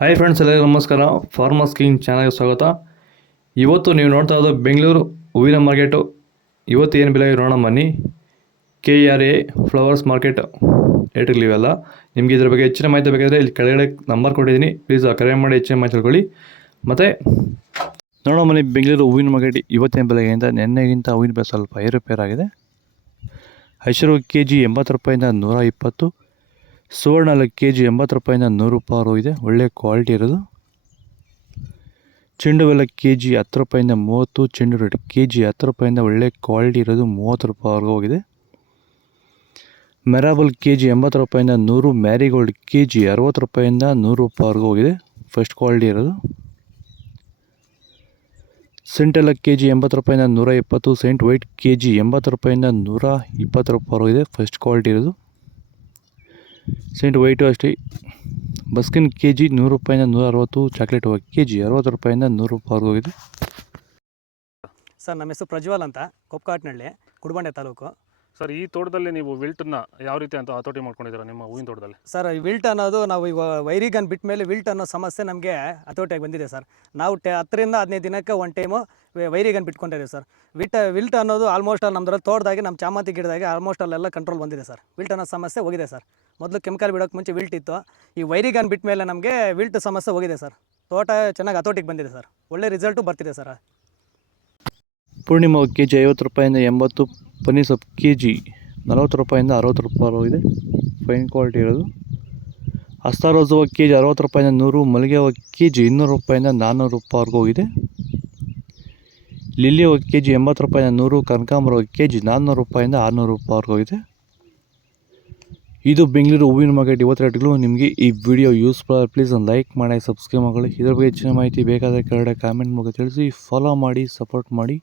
Hi friends, ಎಲ್ಲರಿಗೂ ನಮಸ್ಕಾರ. Farmers king ಚಾನಲ್ಗೆ ಸ್ವಾಗತ. ಇವತ್ತು ನೀವು ನೋಡ್ತಾ ಇರೋದು ಬೆಂಗಳೂರು ಹೂವಿನ ಮಾರ್ಕೆಟು. ಇವತ್ತು ಏನು ಬೆಲೆ ನೋಡೋಣ ಬನ್ನಿ. KRA ಫ್ಲವರ್ಸ್ ಮಾರ್ಕೆಟ್ ರೇಟ್ಗಳಿವೆಲ್ಲ. ನಿಮಗೆ ಇದ್ರ ಬಗ್ಗೆ ಹೆಚ್ಚಿನ ಮಾಹಿತಿ ಬೇಕಾದರೆ ಇಲ್ಲಿ ಕೆಳಗಡೆ ನಂಬರ್ ಕೊಟ್ಟಿದ್ದೀನಿ, ಪ್ಲೀಸ್ ಕರೆ ಮಾಡಿ ಹೆಚ್ಚಿನ ಮಾಹಿತಿ ತಿಳ್ಕೊಳ್ಳಿ. ಮತ್ತು ನೋಡೋಣ ಬನ್ನಿ, ಬೆಂಗಳೂರು ಹೂವಿನ ಮಾರ್ಕೆಟ್ ಇವತ್ತಿನ ಬೆಲೆಗಿಂತ ನಿನ್ನೆಗಿಂತ ಹೂವಿನ ಬೆಲೆ ಸ್ವಲ್ಪ ಏರುಪೇರಾಗಿದೆ. ಹಸಿರು KG 80 ರೂಪಾಯಿಂದ 120, ಸುವರ್ಣ KG 80 ರೂಪಾಯಿಂದ 100 ರೂಪಾಯಿ ಇದೆ, ಒಳ್ಳೆ ಕ್ವಾಲಿಟಿ ಇರೋದು. ಚೆಂಡು ಬೆಲ್ಲ KG 10 ರೂಪಾಯಿಂದ 30, ಚೆಂಡು ರೇಟ್ KG 10 ರೂಪಾಯಿಂದ ಒಳ್ಳೆ ಕ್ವಾಲಿಟಿ ಇರೋದು 30 ರೂಪಾಯಿವರೆಗೂ ಹೋಗಿದೆ. ಮೆರಾಬಲ್ KG 80 ರೂಪಾಯಿಂದ 100, ಮ್ಯಾರಿಗೋಲ್ಡ್ KG 60 ರೂಪಾಯಿಂದ 100 ರೂಪಾಯಿವರೆಗೂ ಹೋಗಿದೆ, ಫಸ್ಟ್ ಕ್ವಾಲಿಟಿ ಇರೋದು. ಸೆಂಟೆಲ್ಲ KG 80 ರೂಪಾಯಿಂದ 120, ಸೆಂಟ್ ವೈಟ್ KG 80 ರೂಪಾಯಿಂದ 120 ರೂಪಾಯಿವರೆಗೂ ಇದೆ, ಫಸ್ಟ್ ಕ್ವಾಲಿಟಿ ಇರೋದು. ಸೆಂಟ್ ವೈಟು ಅಷ್ಟೇ. ಬಸ್ಕಿನ್ KG 100 ರೂಪಾಯಿಂದ 160, ಚಾಕ್ಲೇಟ್ ಹೂವು KG 60 ರೂಪಾಯಿಂದ 100 ರೂಪಾಯಿವರೆಗೂ ಹೋಗಿದೆ. ಸರ್, ನಮ್ಮ ಹೆಸರು ಪ್ರಜ್ವಲ್ ಅಂತ, ಕೊಪ್ಕಾಟ್ನಹಳ್ಳಿ, ಕುಡಬಂಡೆ ತಾಲೂಕು. ಸರ್, ಈ ತೋಟದಲ್ಲಿ ನೀವು ವಿಲ್ಟನ್ನ ಯಾವ ರೀತಿ ಅಂತ ಹತೋಟಿ ಮಾಡ್ಕೊಂಡಿದ್ದೀರಾ ನಿಮ್ಮ ಹೂವಿನ ತೋಟದಲ್ಲಿ? ಸರ್, ಈ ವಿಲ್ಟ್ ಅನ್ನೋದು ನಾವು ಈಗ ವೈರಿಗನ್ ಬಿಟ್ಟ ಮೇಲೆ ವಿಲ್ಟ್ ಅನ್ನೋ ಸಮಸ್ಯೆ ನಮಗೆ ಹತೋಟಿಯಾಗಿ ಬಂದಿದೆ ಸರ್. ನಾವು 10 ರಿಂದ 15 ದಿನಕ್ಕೆ ಒಂದು ಟೈಮು ವೈರಿಗನ್ ಬಿಟ್ಕೊಂಡಿದ್ದೀವಿ ಸರ್. ವಿಲ್ಟ್ ಅನ್ನೋದು ಆಲ್ಮೋಸ್ಟ್ ನಮ್ಮದ್ರಲ್ಲಿ ತೋಟದಾಗಿ ನಮ್ಮ ಚಾಮಂತಿ ಗಿಡದಾಗೆ ಆಲ್ಮೋಸ್ಟ್ ಅಲ್ಲೆಲ್ಲ ಕಂಟ್ರೋಲ್ ಬಂದಿದೆ ಸರ್. ವಿಲ್ಟ್ ಅನ್ನೋ ಸಮಸ್ಯೆ ಹೋಗಿದೆ ಸರ್. ಮೊದಲು ಕೆಮಿಕಲ್ ಬಿಡೋಕ್ಕೆ ಮುಂಚೆ ವಿಲ್ಟ್ ಇತ್ತು. ಈ ವೈರಿಗನ್ ಬಿಟ್ಟ ಮೇಲೆ ನಮಗೆ ವಿಲ್ಟ್ ಸಮಸ್ಯೆ ಹೋಗಿದೆ ಸರ್. ತೋಟ ಚೆನ್ನಾಗಿ ಹತೋಟಿಗೆ ಬಂದಿದೆ ಸರ್. ಒಳ್ಳೆ ರಿಸಲ್ಟು ಬರ್ತಿದೆ ಸರ್. ಪೂರ್ಣಿಮಾ KG 50 ರೂಪಾಯಿಂದ 80, ಪನ್ನೀರ್ ಸೊಪ್ಪು KG 40 ರೂಪಾಯಿಂದ 60 ರೂಪಾಯಿ ಇದೆ, ಫೈನ್ ಕ್ವಾಲಿಟಿ ಇರೋದು. ಹಸ್ತಾರೋಸ್ ಹೂವು KG 60 ರೂಪಾಯಿಂದ 100, ಮಲ್ಲಿಗೆ ಹೂವು KG 200 ರೂಪಾಯಿಂದ 400 ರೂಪಾಯಿವರೆಗೂ ಹೋಗಿದೆ. ಲಿಲ್ಲಿ ಹೂವು KG 80 ರೂಪಾಯಿಂದ 100, ಕನಕಾಂಬರ ಹೂವು KG 400 ರೂಪಾಯಿಂದ 600 ರೂಪಾಯಿವರೆಗೂ ಹೋಗಿದೆ. ಇದು ಬೆಂಗಳೂರು ಹೂವಿನ ಮಾರ್ಕೆಟ್ ಇವತ್ತು ರೇಟ್ಗಳು. ನಿಮಗೆ ಈ ವಿಡಿಯೋ ಯೂಸ್ಫುಲ್ ಪ್ಲೀಸ್ ಒಂದು ಲೈಕ್ ಮಾಡಿ, ಸಬ್ಸ್ಕ್ರೈಬ್ ಮಾಡಿ. ಇದರ ಬಗ್ಗೆ ಹೆಚ್ಚಿನ ಮಾಹಿತಿ ಬೇಕಾದರೆ ಕೆಳಗಡೆ ಕಾಮೆಂಟ್ ಮೂಲಕ ತಿಳಿಸಿ, ಫಾಲೋ ಮಾಡಿ, ಸಪೋರ್ಟ್ ಮಾಡಿ.